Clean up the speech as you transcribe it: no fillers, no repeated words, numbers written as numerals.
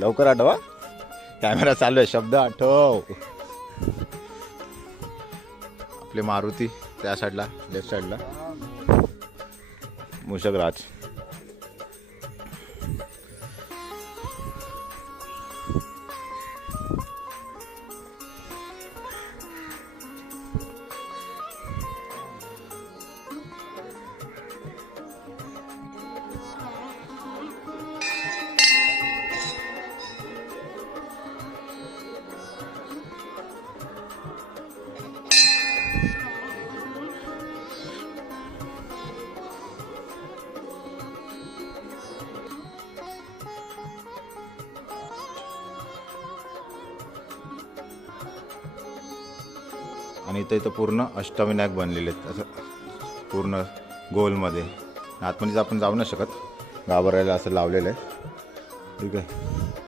लवकर आठवा, कॅमेरा चालू आहे. शब्द आठव. आपले मारुती त्या साईडला, लेफ्ट साईडला मूषक राज. आणि इथं पूर्ण अष्टविनायक बनलेले आहेत असं पूर्ण गोलमध्ये. आतमध्ये आपण जाऊ नाही शकत, गाभाऱ्याला असं लावलेलं आहे. ठीक आहे.